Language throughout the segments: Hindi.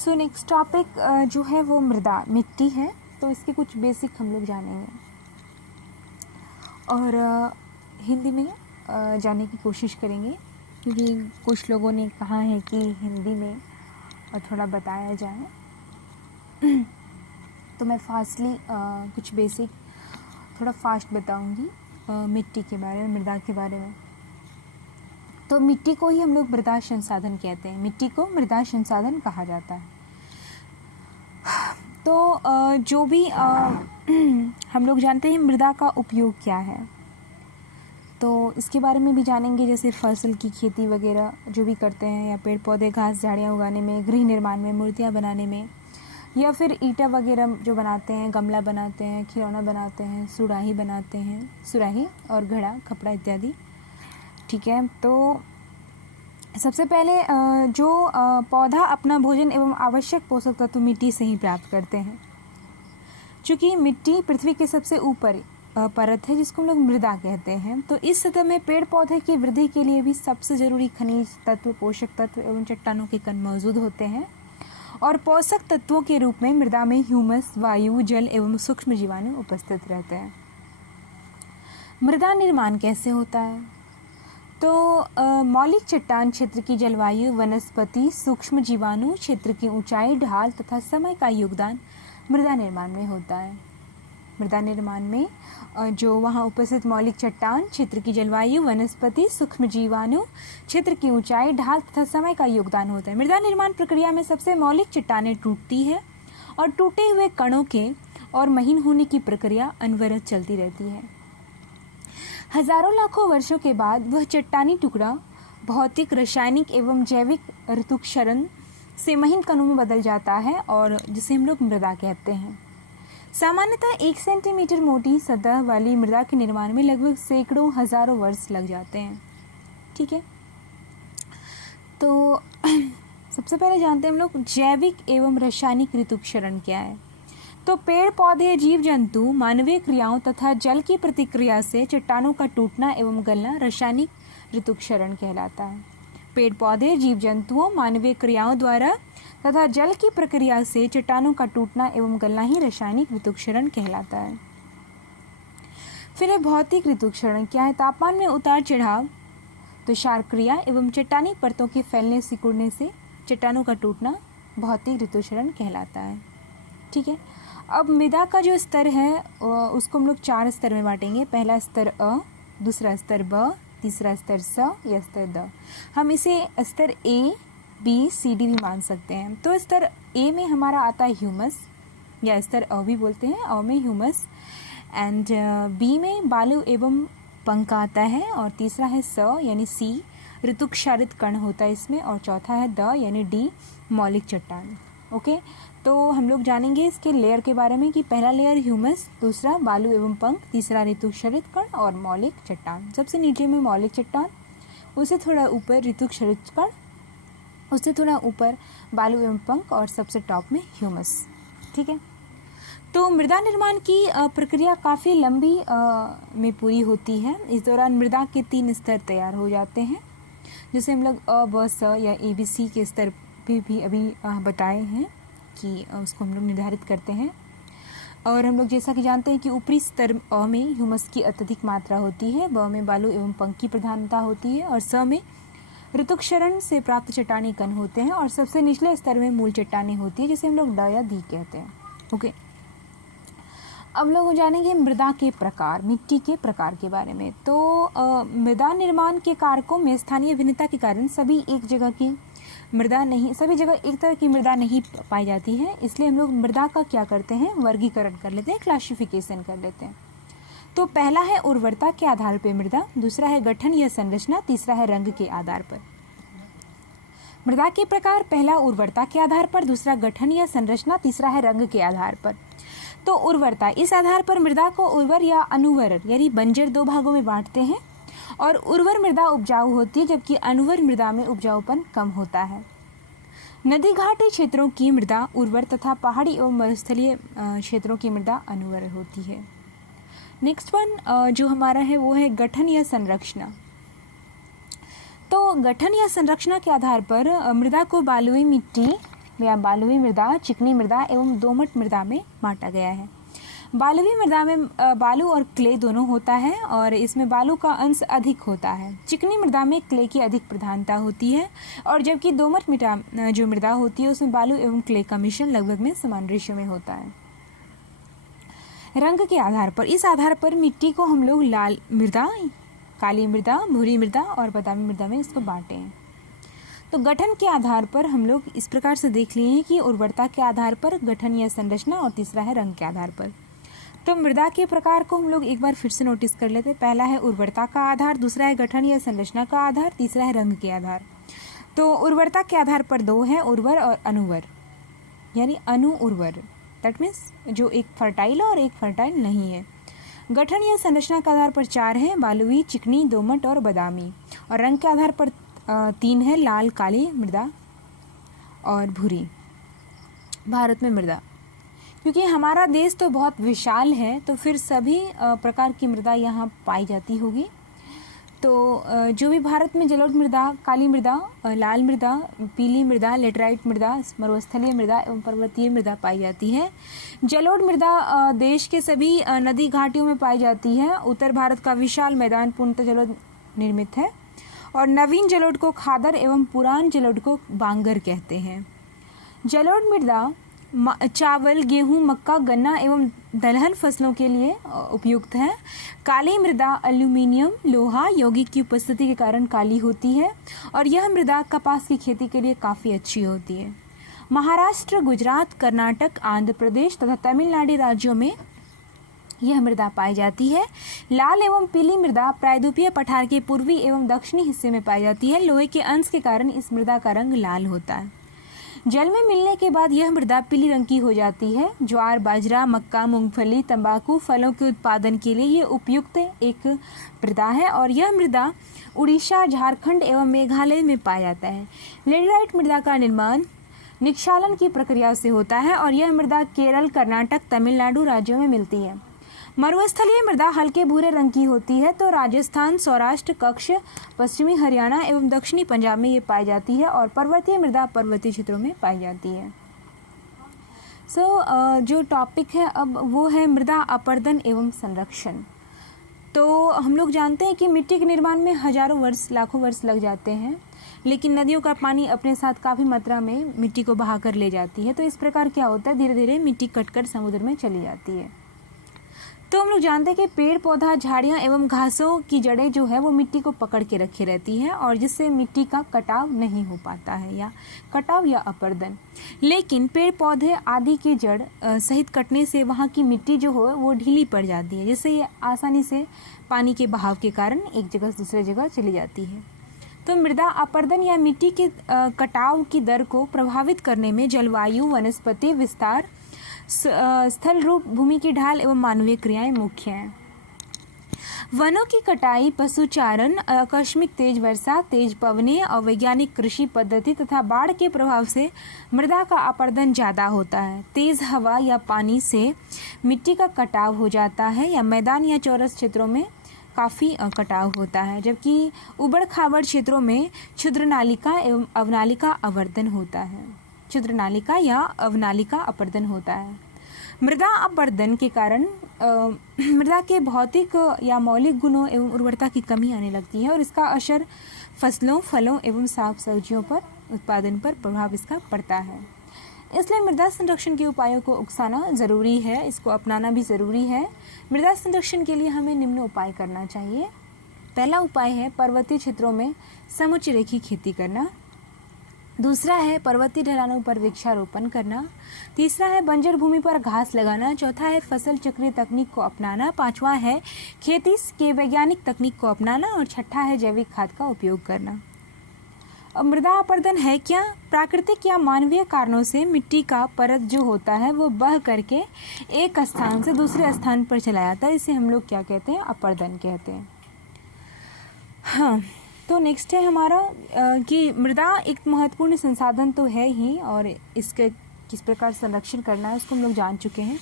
सो नेक्स्ट टॉपिक जो है वो मृदा मिट्टी है, तो इसके कुछ बेसिक हम लोग जानेंगे और हिंदी में जानने की कोशिश करेंगे, क्योंकि कुछ लोगों ने कहा है कि हिंदी में थोड़ा बताया जाए। तो मैं फास्टली कुछ बेसिक थोड़ा फास्ट बताऊंगी मिट्टी के बारे में, मृदा के बारे में। तो मिट्टी को ही हम लोग मृदा संसाधन कहते हैं, मिट्टी को मृदा संसाधन कहा जाता है। तो जो भी हम लोग जानते हैं मृदा का उपयोग क्या है, तो इसके बारे में भी जानेंगे, जैसे फसल की खेती वगैरह जो भी करते हैं, या पेड़ पौधे घास झाड़ियाँ उगाने में, गृह निर्माण में, मूर्तियाँ बनाने में, या फिर ईंटा वगैरह जो बनाते हैं, गमला बनाते हैं, खिलौना बनाते हैं, सुराही बनाते हैं, सुराही और घड़ा कपड़ा इत्यादि। ठीक है, तो सबसे पहले जो पौधा अपना भोजन एवं आवश्यक पोषक तत्व मिट्टी से ही प्राप्त करते हैं। चूँकि मिट्टी पृथ्वी के सबसे ऊपर परत है जिसको हम लोग मृदा कहते हैं, तो इस सतह में पेड़ पौधे की वृद्धि के लिए भी सबसे जरूरी खनिज तत्व, पोषक तत्व एवं चट्टानों के कण मौजूद होते हैं। और पोषक तत्वों के रूप में मृदा में ह्यूमस, वायु, जल एवं सूक्ष्म जीवाणु उपस्थित रहते हैं। मृदा निर्माण कैसे होता है? तो मौलिक चट्टान क्षेत्र की जलवायु, वनस्पति, सूक्ष्म जीवाणु, क्षेत्र की ऊंचाई, ढाल तथा समय का योगदान मृदा निर्माण में होता है। मृदा निर्माण में जो वहाँ उपस्थित मौलिक चट्टान, क्षेत्र की जलवायु, वनस्पति, सूक्ष्म जीवाणु, क्षेत्र की ऊंचाई, ढाल तथा समय का योगदान होता है। मृदा निर्माण प्रक्रिया में सबसे मौलिक चट्टानें टूटती है और टूटे हुए कणों के और महीन होने की प्रक्रिया अनवरत चलती रहती है। हजारों लाखों वर्षों के बाद वह चट्टानी टुकड़ा भौतिक, रासायनिक एवं जैविक ऋतुक्षरण से महीन कणों में बदल जाता है, और जिसे हम लोग मृदा कहते हैं। सामान्यतः 1 सेंटीमीटर मोटी सतह वाली मृदा के निर्माण में लगभग सैकड़ों हजारों वर्ष लग जाते हैं। ठीक है, तो सबसे पहले जानते हैं हम लोग जैविक एवं रासायनिक ऋतुक्षरण क्या है। तो पेड़ पौधे, जीव जंतु, मानवीय क्रियाओं तथा जल की प्रतिक्रिया से चट्टानों का टूटना एवं गलना रासायनिक ऋतुक्षरण कहलाता है। पेड़ पौधे, जीव जंतुओं, मानवीय क्रियाओं द्वारा तथा जल की प्रक्रिया से चट्टानों का टूटना एवं गलना ही रासायनिक ऋतुक्षरण कहलाता है। फिर है भौतिक ऋतुक्षरण क्या है? तापमान में उतार चढ़ाव, तुषार क्रिया एवं चट्टानी परतों के फैलने सिकुड़ने से चट्टानों का टूटना भौतिक ऋतुक्षरण कहलाता है। ठीक है, अब मृदा का जो स्तर है उसको हम लोग 4 स्तर में बांटेंगे। पहला स्तर अ, दूसरा स्तर ब, तीसरा स्तर स, या स्तर द। हम इसे स्तर ए, बी, सी, डी भी मान सकते हैं। तो स्तर ए में हमारा आता है ह्यूमस, या स्तर अ भी बोलते हैं, अ में ह्यूमस, एंड बी में बालू एवं पंख आता है, और तीसरा है स यानी सी, ऋतुक्षारित कण होता है इसमें, और चौथा है द यानी डी, मौलिक चट्टान। ओके, तो हम लोग जानेंगे इसके लेयर के बारे में कि पहला लेयर ह्यूमस, दूसरा बालू एवं पंख, तीसरा ऋतुक्षरित कण और मौलिक चट्टान। सबसे नीचे में मौलिक चट्टान, उससे थोड़ा ऊपर ऋतुक्षरित कण, उससे थोड़ा ऊपर बालू एवं पंख, और सबसे टॉप में ह्यूमस। ठीक है, तो मृदा निर्माण की प्रक्रिया काफ़ी लंबी में पूरी होती है। इस दौरान मृदा के 3 स्तर तैयार हो जाते हैं, जैसे हम लोग अ, ब, स या ए, बी, सी के स्तर भी अभी बताए हैं कि उसको हम लोग निर्धारित करते हैं। और हम लोग जैसा कि जानते हैं कि ऊपरी स्तर अ में ह्यूमस की अत्यधिक मात्रा होती है, ब में बालू एवं पंख की प्रधानता होती है, और स में ऋतुक्षरण से प्राप्त चट्टानी कण होते हैं, और सबसे निचले स्तर में मूल चट्टानी होती है, जिसे हम लोग ड या दी कहते हैं। ओके, अब लोग जानेंगे मृदा के प्रकार, मिट्टी के प्रकार के बारे में। तो मृदा निर्माण के कारकों में स्थानीय भिन्नता के कारण सभी एक जगह की मृदा नहीं, सभी जगह एक तरह की मृदा नहीं पाई जाती है, इसलिए हम लोग मृदा का क्या करते हैं, वर्गीकरण कर लेते हैं, क्लासिफिकेशन कर लेते हैं। तो पहला है उर्वरता के आधार पर मृदा, दूसरा है गठन या संरचना, तीसरा है रंग के आधार पर। मृदा के प्रकार, पहला उर्वरता के आधार पर, दूसरा गठन या संरचना, तीसरा है रंग के आधार पर। तो उर्वरता, इस आधार पर मृदा को उर्वर या अनुवर यानी बंजर 2 भागों में बांटते हैं, और उर्वर मृदा उपजाऊ होती है, जबकि अनुवर मृदा में उपजाऊपन कम होता है। नदी घाटी क्षेत्रों की मृदा उर्वर तथा पहाड़ी एवं मरुस्थलीय क्षेत्रों की मृदा अनुवर होती है। नेक्स्ट वन जो हमारा है वो है गठन या संरचना। तो गठन या संरचना के आधार पर मृदा को बालुई मिट्टी या बालुवी मृदा, चिकनी मृदा एवं दोमट मृदा में बांटा गया है। बालुवी मृदा में बालू और क्ले दोनों होता है और इसमें बालू का अंश अधिक होता है। चिकनी मृदा में क्ले की अधिक प्रधानता होती है और जबकि दोमट मृदा जो मृदा होती है उसमें बालू एवं क्ले का मिश्रण लगभग में समान रेशियो में होता है। रंग के आधार पर, इस आधार पर मिट्टी को हम लोग लाल मृदा, काली मृदा, भूरी मृदा और बादामी मृदा में इसको बांटे हैं। तो गठन के आधार पर हम लोग इस प्रकार से देख लिए हैं कि उर्वरता के आधार पर, गठन या संरचना, और तीसरा है रंग के आधार पर। तो मृदा के प्रकार को हम लोग एक बार फिर से नोटिस कर लेते हैं। पहला है उर्वरता का आधार, दूसरा है गठन या संरचना का आधार, तीसरा है रंग के आधार। तो उर्वरता के आधार पर दो है, उर्वर और अनुवर, यानी अनु उर्वर, दैट मीन्स जो एक फर्टाइल और एक फर्टाइल नहीं है। गठन या संरचना के आधार पर चार है, बालुई, चिकनी, दोमट और बादामी। और रंग के आधार पर तीन है, लाल, काली मृदा और भूरी। भारत में मृदा, क्योंकि हमारा देश तो बहुत विशाल है तो फिर सभी प्रकार की मृदा यहाँ पाई जाती होगी। तो जो भी भारत में जलोढ़ मृदा, काली मृदा, लाल मृदा, पीली मृदा, लेटराइट मृदा, मरुस्थलीय मृदा एवं पर्वतीय मृदा पाई जाती है। जलोढ़ मृदा देश के सभी नदी घाटियों में पाई जाती है। उत्तर भारत का विशाल मैदान पूर्णतः जलोढ़ निर्मित है और नवीन जलोढ़ को खादर एवं पुरान जलोढ़ को बांगर कहते हैं। जलोढ़ मृदा चावल, गेहूं, मक्का, गन्ना एवं दलहन फसलों के लिए उपयुक्त है। काली मृदा एल्यूमिनियम, लोहा, यौगिक की उपस्थिति के कारण काली होती है और यह मृदा कपास की खेती के लिए काफ़ी अच्छी होती है। महाराष्ट्र, गुजरात, कर्नाटक, आंध्र प्रदेश तथा तमिलनाडु राज्यों में यह मृदा पाई जाती है। लाल एवं पीली मृदा प्रायद्वीपीय पठार के पूर्वी एवं दक्षिणी हिस्से में पाई जाती है। लोहे के अंश के कारण इस मृदा का रंग लाल होता है। जल में मिलने के बाद यह मृदा पीली रंग की हो जाती है। ज्वार, बाजरा, मक्का, मूंगफली, तंबाकू फलों के उत्पादन के लिए ये उपयुक्त एक मृदा है और यह मृदा उड़ीसा, झारखंड एवं मेघालय में पाया जाता है। लेटराइट मृदा का निर्माण निक्षालन की प्रक्रिया से होता है और यह मृदा केरल, कर्नाटक, तमिलनाडु राज्यों में मिलती है। मरुस्थलीय मृदा हल्के भूरे रंग की होती है तो राजस्थान, सौराष्ट्र, कच्छ, पश्चिमी हरियाणा एवं दक्षिणी पंजाब में ये पाई जाती है और पर्वतीय मृदा पर्वतीय क्षेत्रों में पाई जाती है। जो टॉपिक है अब वो है मृदा अपरदन एवं संरक्षण। तो हम लोग जानते हैं कि मिट्टी के निर्माण में हजारों वर्ष, लाखों वर्ष लग जाते हैं, लेकिन नदियों का पानी अपने साथ काफ़ी मात्रा में मिट्टी को बहा कर ले जाती है। तो इस प्रकार क्या होता है, धीरे धीरे मिट्टी कटकर समुद्र में चली जाती है। तो हम लोग जानते हैं कि पेड़ पौधा, झाड़ियाँ एवं घासों की जड़ें जो है वो मिट्टी को पकड़ के रखे रहती हैं और जिससे मिट्टी का कटाव नहीं हो पाता है, या कटाव या अपरदन। लेकिन पेड़ पौधे आदि की जड़ सहित कटने से वहाँ की मिट्टी जो हो वो ढीली पड़ जाती है, जिससे ये आसानी से पानी के बहाव के कारण एक जगह से दूसरे जगह चली जाती है। तो मृदा अपरदन या मिट्टी के कटाव की दर को प्रभावित करने में जलवायु, वनस्पति विस्तार, स्थल रूप, भूमि की ढाल एवं मानवीय क्रियाएं मुख्य हैं। वनों की कटाई, पशुचारण, आकस्मिक तेज वर्षा, तेज पवनें, अवैज्ञानिक कृषि पद्धति तथा बाढ़ के प्रभाव से मृदा का अपरदन ज़्यादा होता है। तेज हवा या पानी से मिट्टी का कटाव हो जाता है या मैदान या चौरस क्षेत्रों में काफ़ी कटाव होता है, जबकि उबड़ खाबड़ क्षेत्रों में क्षुद्र नालिका एवं अवनालिका अवर्धन होता है। क्षुद्र नालिका या अवनालिका अपरदन होता है। मृदा अपरदन के कारण मृदा के भौतिक या मौलिक गुणों एवं उर्वरता की कमी आने लगती है और इसका असर फसलों, फलों एवं साग सब्जियों पर उत्पादन पर प्रभाव इसका पड़ता है। इसलिए मृदा संरक्षण के उपायों को उकसाना ज़रूरी है, इसको अपनाना भी ज़रूरी है। मृदा संरक्षण के लिए हमें निम्न उपाय करना चाहिए। पहला उपाय है पर्वतीय क्षेत्रों में समुच्चयरेखी खेती करना। दूसरा है पर्वतीय ढलानों पर वृक्षारोपण करना। तीसरा है बंजर भूमि पर घास लगाना। चौथा है फसल चक्रीय तकनीक को अपनाना। पांचवा है खेती के वैज्ञानिक तकनीक को अपनाना और छठा है जैविक खाद का उपयोग करना। अब मृदा अपरदन है क्या? प्राकृतिक या मानवीय कारणों से मिट्टी का परत जो होता है वो बह करके एक स्थान से दूसरे स्थान पर चला जाता है, इसे हम लोग क्या कहते हैं? अपरदन कहते हैं। हाँ, तो नेक्स्ट है हमारा कि मृदा एक महत्वपूर्ण संसाधन तो है ही और इसके किस प्रकार संरक्षण करना है उसको हम लोग जान चुके हैं।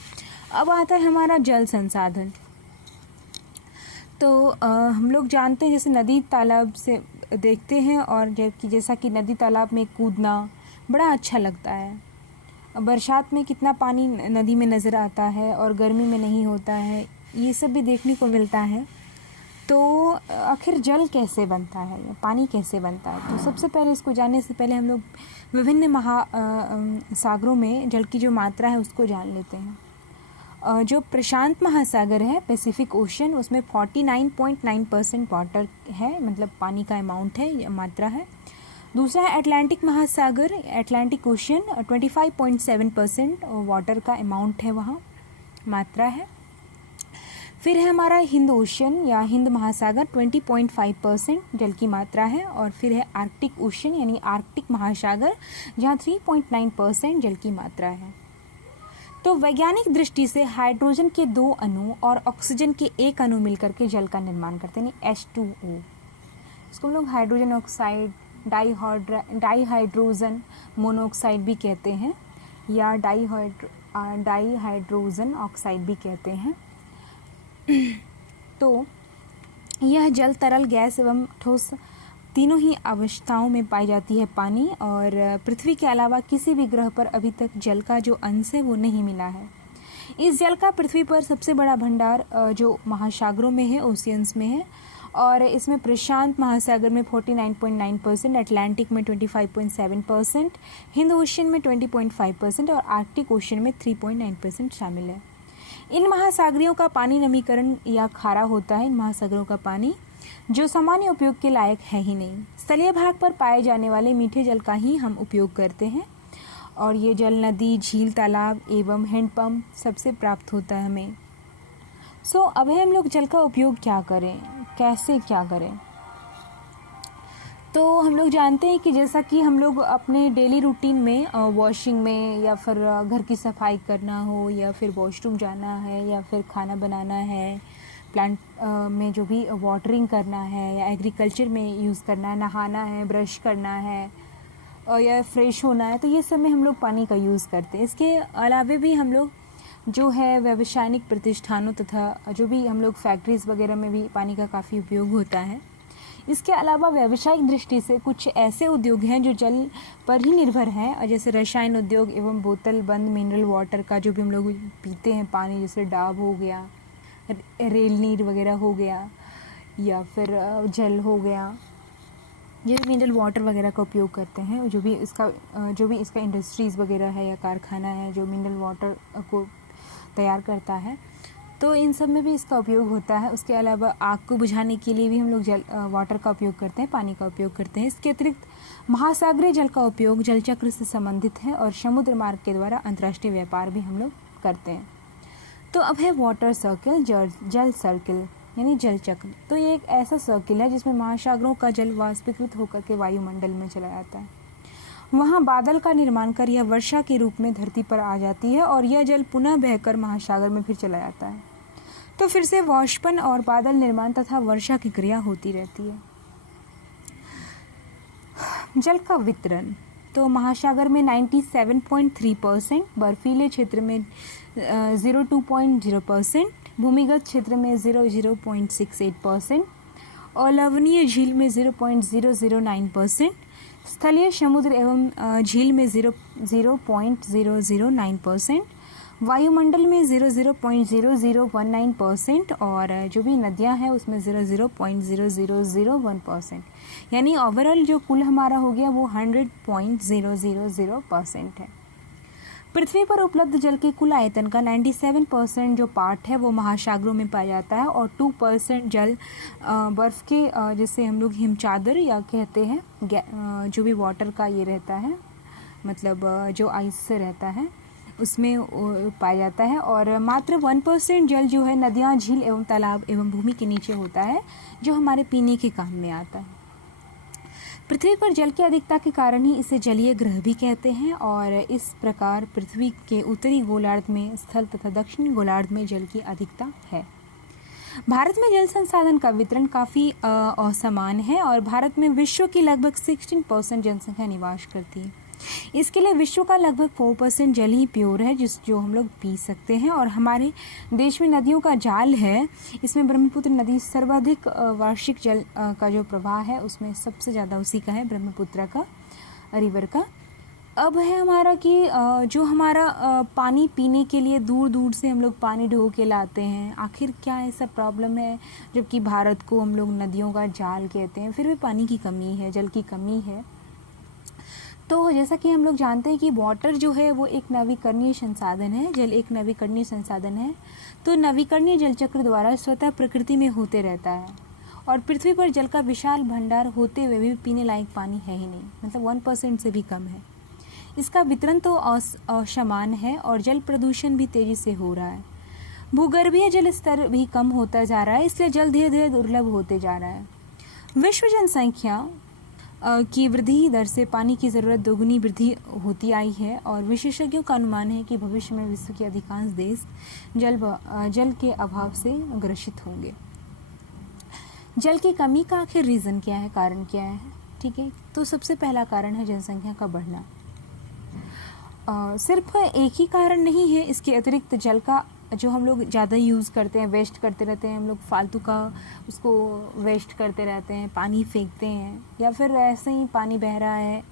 अब आता है हमारा जल संसाधन। तो हम लोग जानते हैं जैसे नदी तालाब से देखते हैं और जैसा कि नदी तालाब में कूदना, बड़ा अच्छा लगता है। बरसात में कितना पानी नदी में नज़र आता है और गर्मी में नहीं होता है, ये सब भी देखने को मिलता है। तो आखिर जल कैसे बनता है, पानी कैसे बनता है? तो सबसे पहले इसको जानने से पहले हम लोग विभिन्न सागरों में जल की जो मात्रा है उसको जान लेते हैं। जो प्रशांत महासागर है, पैसिफिक ओशन, उसमें 49.9% वाटर है, मतलब पानी का अमाउंट है, मात्रा है। दूसरा है अटलांटिक महासागर, अटलांटिक ओशन, 25.7% वाटर का अमाउंट है, वहाँ मात्रा है। फिर है हमारा हिंद ओशन या हिंद महासागर, 20.5% जल की मात्रा है। और फिर है आर्कटिक ओशन यानी आर्कटिक महासागर, जहाँ 3.9% जल की मात्रा है। तो वैज्ञानिक दृष्टि से हाइड्रोजन के 2 अणु और ऑक्सीजन के 1 अणु मिलकर के जल का निर्माण करते हैं, यानी H2O। इसको हम लोग हाइड्रोजन ऑक्साइड, डाईहाइड्रोजन मोनोऑक्साइड भी कहते हैं, या डाईहाइड्रोजन ऑक्साइड भी कहते हैं। तो यह जल, तरल, गैस एवं ठोस तीनों ही अवस्थाओं में पाई जाती है पानी, और पृथ्वी के अलावा किसी भी ग्रह पर अभी तक जल का जो अंश है वो नहीं मिला है। इस जल का पृथ्वी पर सबसे बड़ा भंडार जो महासागरों में है, ओशियंस में है, और इसमें प्रशांत महासागर में 49.9%, अटलांटिक में 25.7%, हिंद ओशन में 20.5% और आर्कटिक ओशन में 3.9% शामिल है। इन महासागरियों का पानी नमीकरण या खारा होता है। इन महासागरों का पानी जो सामान्य उपयोग के लायक है ही नहीं। स्थलीय भाग पर पाए जाने वाले मीठे जल का ही हम उपयोग करते हैं, और ये जल नदी, झील, तालाब एवं हैंडपंप सबसे प्राप्त होता है हमें। अब हम लोग जल का उपयोग क्या करें, कैसे क्या करें? तो हम लोग जानते हैं कि जैसा कि हम लोग अपने डेली रूटीन में वॉशिंग में, या फिर घर की सफाई करना हो, या फिर वॉशरूम जाना है, या फिर खाना बनाना है, प्लांट में जो भी वाटरिंग करना है, या एग्रीकल्चर में यूज़ करना है, नहाना है, ब्रश करना है, और या फ्रेश होना है, तो ये सब में हम लोग पानी का यूज़ करते हैं। इसके अलावा भी हम लोग जो है व्यावसायिक प्रतिष्ठानों तथा जो भी हम लोग फैक्ट्रीज़ वगैरह में भी पानी का काफ़ी उपयोग होता है। इसके अलावा व्यावसायिक दृष्टि से कुछ ऐसे उद्योग हैं जो जल पर ही निर्भर हैं, और जैसे रसायन उद्योग एवं बोतल बंद मिनरल वाटर का जो भी हम लोग पीते हैं पानी, जैसे डाब हो गया, रेल नीर वगैरह हो गया, या फिर जल हो गया, ये मिनरल वाटर वगैरह का उपयोग करते हैं। जो भी इसका इंडस्ट्रीज़ वगैरह है या कारखाना है जो मिनरल वाटर को तैयार करता है, तो इन सब में भी इसका उपयोग होता है। उसके अलावा आग को बुझाने के लिए भी हम लोग वाटर का उपयोग करते हैं, पानी का उपयोग करते हैं। इसके अतिरिक्त महासागरीय जल का उपयोग जल चक्र से संबंधित है, और समुद्र मार्ग के द्वारा अंतर्राष्ट्रीय व्यापार भी हम लोग करते हैं। तो अब है वाटर सर्किल, जल सर्किल यानी जल चक्र। तो ये एक ऐसा सर्किल है जिसमें महासागरों का जल वाष्पीकृत होकर के वायुमंडल में चला जाता है। वहाँ बादल का निर्माण कर यह वर्षा के रूप में धरती पर आ जाती है, और यह जल पुनः बहकर महासागर में फिर चला जाता है। तो फिर से वाष्पन और बादल निर्माण तथा वर्षा की क्रिया होती रहती है। जल का वितरण, तो महासागर में 97.3%, बर्फीले क्षेत्र में 0.2% भूमिगत क्षेत्र में 0.68%, और लवणीय झील में 0.009%, स्थलीय समुद्र एवं झील में 0.009%, वायुमंडल में 0.0019%, और जो भी नदियां हैं उसमें 0.0001%। यानी ओवरऑल जो कुल हमारा हो गया वो 100.000% है। पृथ्वी पर उपलब्ध जल के कुल आयतन का 97% जो पार्ट है वो महासागरों में पाया जाता है, और 2% जल बर्फ़ के जैसे हम लोग हिमचादर या कहते हैं, जो भी वाटर का ये रहता है, मतलब जो आइस से रहता है उसमें पाया जाता है। और मात्र 1% जल जो है नदियाँ, झील एवं तालाब एवं भूमि के नीचे होता है, जो हमारे पीने के काम में आता है। पृथ्वी पर जल की अधिकता के कारण ही इसे जलीय ग्रह भी कहते हैं, और इस प्रकार पृथ्वी के उत्तरी गोलार्ध में स्थल तथा दक्षिणी गोलार्ध में जल की अधिकता है। भारत में जल संसाधन का वितरण काफ़ी असमान है, और भारत में विश्व की लगभग 16% जनसंख्या निवास करती है। इसके लिए विश्व का लगभग 4% जल ही प्योर है, जो हम लोग पी सकते हैं। और हमारे देश में नदियों का जाल है, इसमें ब्रह्मपुत्र नदी सर्वाधिक वार्षिक जल का जो प्रवाह है उसमें सबसे ज़्यादा उसी का है, ब्रह्मपुत्र का, रिवर का। अब है हमारा कि जो हमारा पानी पीने के लिए दूर दूर से हम लोग पानी ढो के लाते हैं, आखिर क्या ऐसा प्रॉब्लम है? जबकि भारत को हम लोग नदियों का जाल कहते हैं, फिर भी पानी की कमी है, जल की कमी है। तो जैसा कि हम लोग जानते हैं कि वाटर जो है वो एक नवीकरणीय संसाधन है, जल एक नवीकरणीय संसाधन है। तो नवीकरणीय जल चक्र द्वारा स्वतः प्रकृति में होते रहता है, और पृथ्वी पर जल का विशाल भंडार होते हुए भी पीने लायक पानी है ही नहीं, मतलब 1% से भी कम है। इसका वितरण तो असमान है और जल प्रदूषण भी तेजी से हो रहा है। भूगर्भीय जल स्तर भी कम होता जा रहा है, इसलिए जल धीरे धीरे दुर्लभ होते जा रहा है। विश्व जनसंख्या की वृद्धि दर से पानी की ज़रूरत दोगुनी वृद्धि होती आई है, और विशेषज्ञों का अनुमान है कि भविष्य में विश्व के अधिकांश देश जल के अभाव से ग्रसित होंगे। जल की कमी का आखिर रीज़न क्या है, कारण क्या है? ठीक है, तो सबसे पहला कारण है जनसंख्या का बढ़ना। सिर्फ एक ही कारण नहीं है, इसके अतिरिक्त जल का जो हम लोग ज़्यादा यूज़ करते हैं, वेस्ट करते रहते हैं, हम लोग फालतू का उसको वेस्ट करते रहते हैं, पानी फेंकते हैं, या फिर ऐसे ही पानी बह रहा है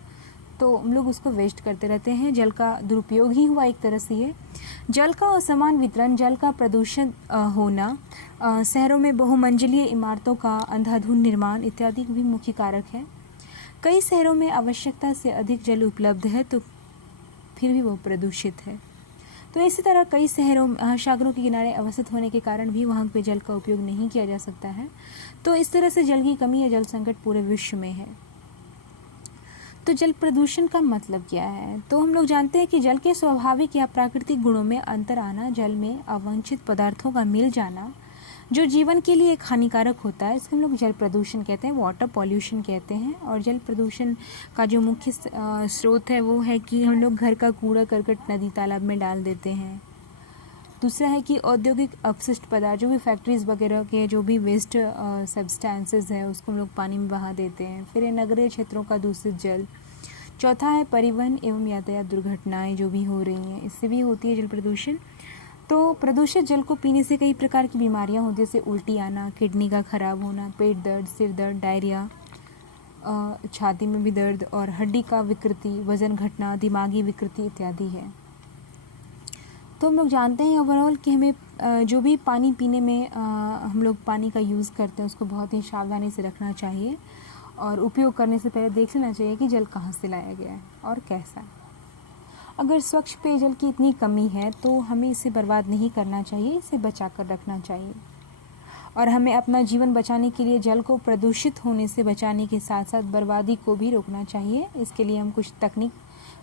तो हम लोग उसको वेस्ट करते रहते हैं। जल का दुरुपयोग ही हुआ एक तरह से ये। जल का असमान वितरण, जल का प्रदूषण होना, शहरों में बहुमंजिलीय इमारतों का अंधाधुंध निर्माण इत्यादि भी मुख्य कारक है। कई शहरों में आवश्यकता से अधिक जल उपलब्ध है तो फिर भी वो प्रदूषित है। तो इसी तरह कई शहरों महासागरों के किनारे अवस्थित होने के कारण भी वहाँ पे जल का उपयोग नहीं किया जा सकता है। तो इस तरह से जल की कमी या जल संकट पूरे विश्व में है। तो जल प्रदूषण का मतलब क्या है? तो हम लोग जानते हैं कि जल के स्वाभाविक या प्राकृतिक गुणों में अंतर आना, जल में अवांछित पदार्थों का मिल जाना जो जीवन के लिए एक हानिकारक होता है, इसको हम लोग जल प्रदूषण कहते हैं, वाटर पॉल्यूशन कहते हैं। और जल प्रदूषण का जो मुख्य स्रोत है वो है कि हम लोग घर का कूड़ा करकट नदी तालाब में डाल देते हैं। दूसरा है कि औद्योगिक अपशिष्ट पदार्थ, जो भी फैक्ट्रीज वगैरह के जो भी वेस्ट सब्सटेंसेस है उसको हम लोग पानी में बहा देते हैं। फिर है नगरीय क्षेत्रों का दूषित जल। चौथा है परिवहन एवं यातायात दुर्घटनाएं जो भी हो रही हैं, इससे भी होती है जल प्रदूषण। तो प्रदूषित जल को पीने से कई प्रकार की बीमारियां होती हैं, जैसे उल्टी आना, किडनी का खराब होना, पेट दर्द, सिर दर्द, डायरिया, छाती में भी दर्द, और हड्डी का विकृति, वजन घटना, दिमागी विकृति इत्यादि है। तो हम लोग जानते हैं ओवरऑल कि हमें जो भी पानी पीने में हम लोग पानी का यूज़ करते हैं उसको बहुत ही सावधानी से रखना चाहिए, और उपयोग करने से पहले देख लेना चाहिए कि जल कहाँ से लाया गया है और कैसा है। अगर स्वच्छ पेयजल की इतनी कमी है तो हमें इसे बर्बाद नहीं करना चाहिए, इसे बचा कर रखना चाहिए। और हमें अपना जीवन बचाने के लिए जल को प्रदूषित होने से बचाने के साथ साथ बर्बादी को भी रोकना चाहिए। इसके लिए हम कुछ तकनीक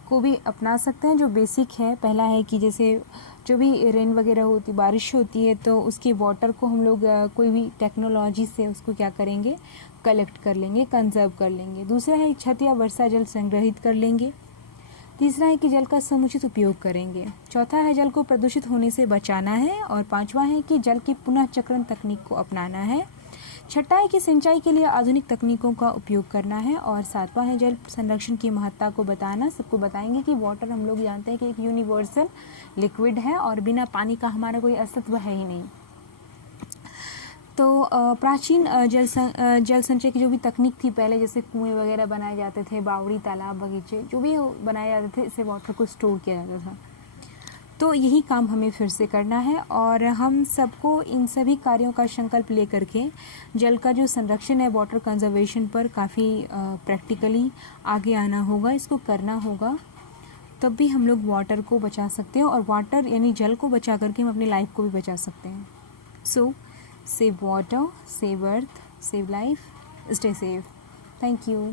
को भी अपना सकते हैं जो बेसिक है। पहला है कि जैसे जो भी रेन वगैरह होती, बारिश होती है, तो उसके वाटर को हम लोग कोई भी टेक्नोलॉजी से उसको क्या करेंगे, कलेक्ट कर लेंगे, कंजर्व कर लेंगे। दूसरा है छत या वर्षा जल संग्रहित कर लेंगे। तीसरा है कि जल का समुचित उपयोग करेंगे। चौथा है जल को प्रदूषित होने से बचाना है। और पांचवा है कि जल की पुनः चक्रण तकनीक को अपनाना है। छठा है कि सिंचाई के लिए आधुनिक तकनीकों का उपयोग करना है। और सातवां है जल संरक्षण की महत्ता को बताना। सबको बताएंगे कि वाटर हम लोग जानते हैं कि एक यूनिवर्सल लिक्विड है और बिना पानी का हमारा कोई अस्तित्व है ही नहीं। तो प्राचीन जल संचय की जो भी तकनीक थी पहले, जैसे कुएं वगैरह बनाए जाते थे, बावड़ी, तालाब, बगीचे जो भी बनाए जाते थे, इससे वाटर को स्टोर किया जाता था। तो यही काम हमें फिर से करना है, और हम सबको इन सभी कार्यों का संकल्प लेकर के जल का जो संरक्षण है, वाटर कंजर्वेशन पर काफ़ी प्रैक्टिकली आगे आना होगा, इसको करना होगा, तब भी हम लोग वाटर को बचा सकते हैं। और वाटर यानी जल को बचा करके हम अपनी लाइफ को भी बचा सकते हैं। सो save water, save earth, save life, stay safe. Thank you.